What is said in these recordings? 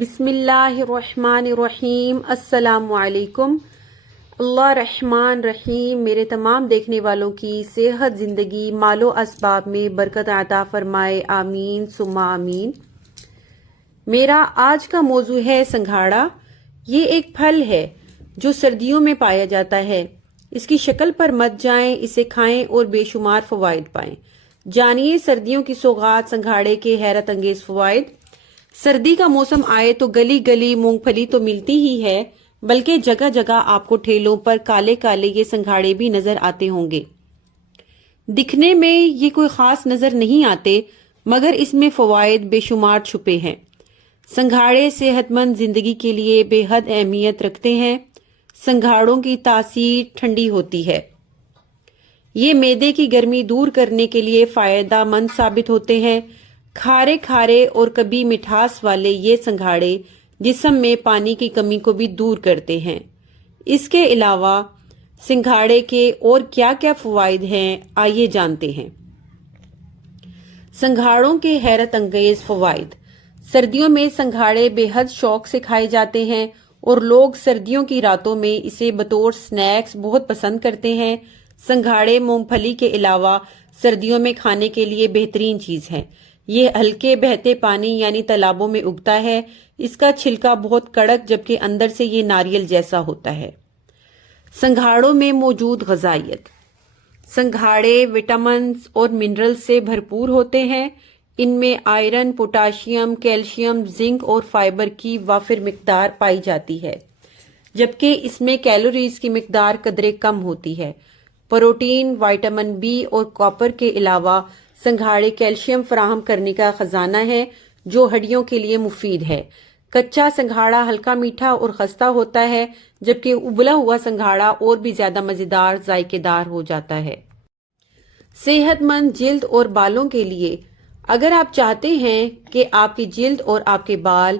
بسم اللہ الرحمن الرحیم۔ السلام علیکم۔ اللہ رحمان رحیم میرے تمام دیکھنے والوں کی صحت، زندگی، مال و اسباب میں برکت عطا فرمائے، آمین ثم آمین۔ میرا آج کا موضوع ہے سنگھاڑا۔ یہ ایک پھل ہے جو سردیوں میں پایا جاتا ہے۔ اس کی شکل پر مت جائیں، اسے کھائیں اور بے شمار فوائد پائیں۔ جانیے سردیوں کی سوغات سنگھاڑے کے حیرت انگیز فوائد۔ سردی کا موسم آئے تو گلی گلی مونگ پھلی تو ملتی ہی ہے، بلکہ جگہ جگہ آپ کو ٹھیلوں پر کالے کالے یہ سنگھاڑے بھی نظر آتے ہوں گے۔ دکھنے میں یہ کوئی خاص نظر نہیں آتے، مگر اس میں فوائد بے شمار چھپے ہیں۔ سنگھاڑے صحت مند زندگی کے لیے بے حد اہمیت رکھتے ہیں۔ سنگھاڑوں کی تاثیر ٹھنڈی ہوتی ہے۔ یہ معدے کی گرمی دور کرنے کے لیے فائدہ مند ثابت ہوتے ہیں۔ کھارے کھارے اور کبھی مٹھاس والے یہ سنگھاڑے جسم میں پانی کی کمی کو بھی دور کرتے ہیں۔ اس کے علاوہ سنگھاڑے کے اور کیا کیا فوائد ہیں، آئیے جانتے ہیں۔ سنگھاڑوں کے حیرت انگیز فوائد۔ سردیوں میں سنگھاڑے بے حد شوق سے کھائے جاتے ہیں اور لوگ سردیوں کی راتوں میں اسے بطور سنیکس بہت پسند کرتے ہیں۔ سنگھاڑے مونگ پھلی کے علاوہ سردیوں میں کھانے کے لیے بہترین چیز ہے۔ یہ ہلکے بہتے پانی یعنی تالابوں میں اگتا ہے۔ اس کا چھلکا بہت کڑک جبکہ اندر سے یہ ناریل جیسا ہوتا ہے۔ سنگھاڑوں میں موجود غذائیت۔ سنگھاڑے وٹامنز اور منرلز سے بھرپور ہوتے ہیں۔ ان میں آئرن، پوٹاشیم، کیلشیم، زنک اور فائبر کی وافر مقدار پائی جاتی ہے، جبکہ اس میں کیلوریز کی مقدار قدرے کم ہوتی ہے۔ پروٹین، وٹامن بی اور کاپر کے علاوہ سنگھاڑے کیلشیم فراہم کرنے کا خزانہ ہے جو ہڈیوں کے لیے مفید ہے۔ کچا سنگھاڑا ہلکا میٹھا اور خستہ ہوتا ہے، جبکہ ابلا ہوا سنگھاڑا اور بھی زیادہ مزیدار ذائقے دار ہو جاتا ہے۔ صحت مند جلد اور بالوں کے لیے، اگر آپ چاہتے ہیں کہ آپ کی جلد اور آپ کے بال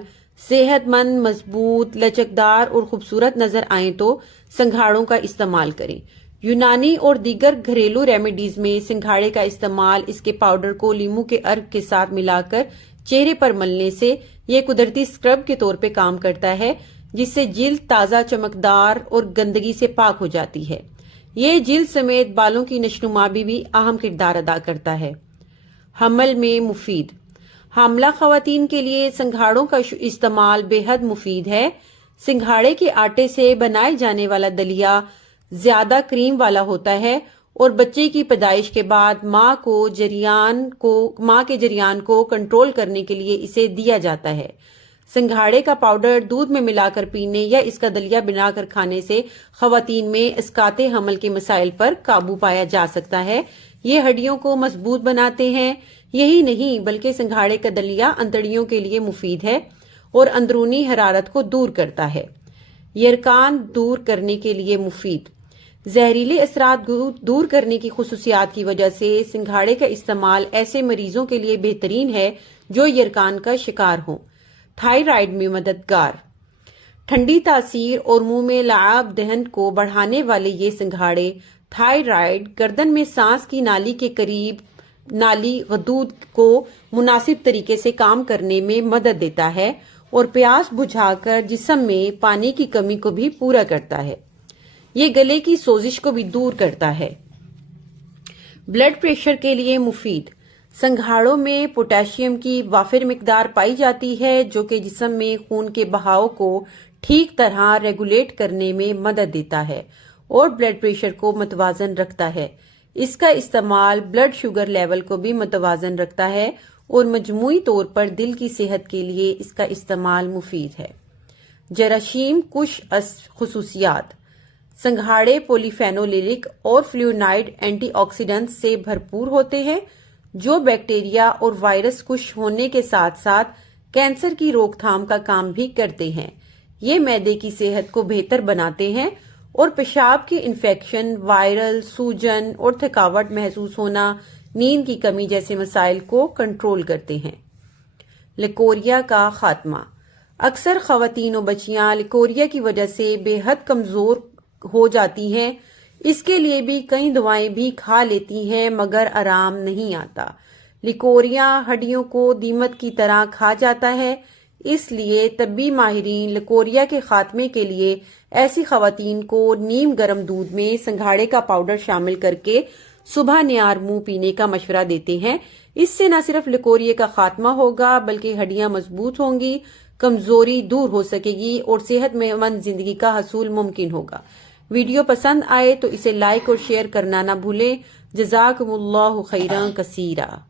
صحت مند، مضبوط، لچکدار اور خوبصورت نظر آئیں تو سنگھاڑوں کا استعمال کریں۔ یونانی اور دیگر گھریلو ریمیڈیز میں سنگھاڑے کا استعمال اس کے پاؤڈر کو لیموں کے عرق کے ساتھ ملا کر چہرے پر ملنے سے یہ قدرتی اسکرب کے طور پہ کام کرتا ہے، جس سے جلد تازہ، چمکدار اور گندگی سے پاک ہو جاتی ہے۔ یہ جلد سمیت بالوں کی نشوونما بھی اہم کردار ادا کرتا ہے۔ حمل میں مفید۔ حاملہ خواتین کے لیے سنگھاڑوں کا استعمال بے حد مفید ہے۔ سنگھاڑے کے آٹے سے بنائے جانے والا دلیا زیادہ کریم والا ہوتا ہے اور بچے کی پیدائش کے بعد ماں کے جریان کو کنٹرول کرنے کے لیے اسے دیا جاتا ہے۔ سنگھاڑے کا پاؤڈر دودھ میں ملا کر پینے یا اس کا دلیا بنا کر کھانے سے خواتین میں اسقاط حمل کے مسائل پر قابو پایا جا سکتا ہے۔ یہ ہڈیوں کو مضبوط بناتے ہیں۔ یہی نہیں بلکہ سنگھاڑے کا دلیا انتڑیوں کے لیے مفید ہے اور اندرونی حرارت کو دور کرتا ہے۔ یرقان دور کرنے کے لیے مفید۔ زہریلے اثرات دور کرنے کی خصوصیات کی وجہ سے سنگھاڑے کا استعمال ایسے مریضوں کے لیے بہترین ہے جو یرقان کا شکار ہوں۔ تھائرائیڈ میں مددگار۔ ٹھنڈی تاثیر اور منہ میں لعاب دہن کو بڑھانے والے یہ سنگھاڑے تھائرائیڈ، گردن میں سانس کی نالی کے قریب نالی غدود کو مناسب طریقے سے کام کرنے میں مدد دیتا ہے اور پیاس بجھا کر جسم میں پانی کی کمی کو بھی پورا کرتا ہے۔ یہ گلے کی سوزش کو بھی دور کرتا ہے۔ بلڈ پریشر کے لیے مفید۔ سنگھاڑوں میں پوٹاشیم کی وافر مقدار پائی جاتی ہے جو کہ جسم میں خون کے بہاؤ کو ٹھیک طرح ریگولیٹ کرنے میں مدد دیتا ہے اور بلڈ پریشر کو متوازن رکھتا ہے۔ اس کا استعمال بلڈ شوگر لیول کو بھی متوازن رکھتا ہے اور مجموعی طور پر دل کی صحت کے لیے اس کا استعمال مفید ہے۔ جراثیم کش خصوصیات۔ سنگھاڑے پولی فینولیلک اور فلیونائڈ اینٹی آکسیڈنٹس سے بھرپور ہوتے ہیں جو بیکٹیریا اور وائرس کش ہونے کے ساتھ ساتھ کینسر کی روک تھام کا کام بھی کرتے ہیں۔ یہ معدے کی صحت کو بہتر بناتے ہیں اور پیشاب کے انفیکشن، وائرل سوجن اور تھکاوٹ محسوس ہونا، نیند کی کمی جیسے مسائل کو کنٹرول کرتے ہیں۔ لیکوریا کا خاتمہ۔ اکثر خواتین و بچیاں لیکوریا کی وجہ سے بے حد کمزور ہو جاتی ہیں۔ اس کے لیے بھی کئی دوائیں بھی کھا لیتی ہیں مگر آرام نہیں آتا۔ لیکوریا ہڈیوں کو دیمک کی طرح کھا جاتا ہے۔ اس لیے طبی ماہرین لکوریا کے خاتمے کے لیے ایسی خواتین کو نیم گرم دودھ میں سنگھاڑے کا پاؤڈر شامل کر کے صبح نیار منہ پینے کا مشورہ دیتے ہیں۔ اس سے نہ صرف لکوریا کا خاتمہ ہوگا بلکہ ہڈیاں مضبوط ہوں گی، کمزوری دور ہو سکے گی اور صحت مند زندگی کا حصول ممکن ہوگا۔ ویڈیو پسند آئے تو اسے لائک اور شیئر کرنا نہ بھولیں۔ جزاکم اللہ خیرا کثیرا۔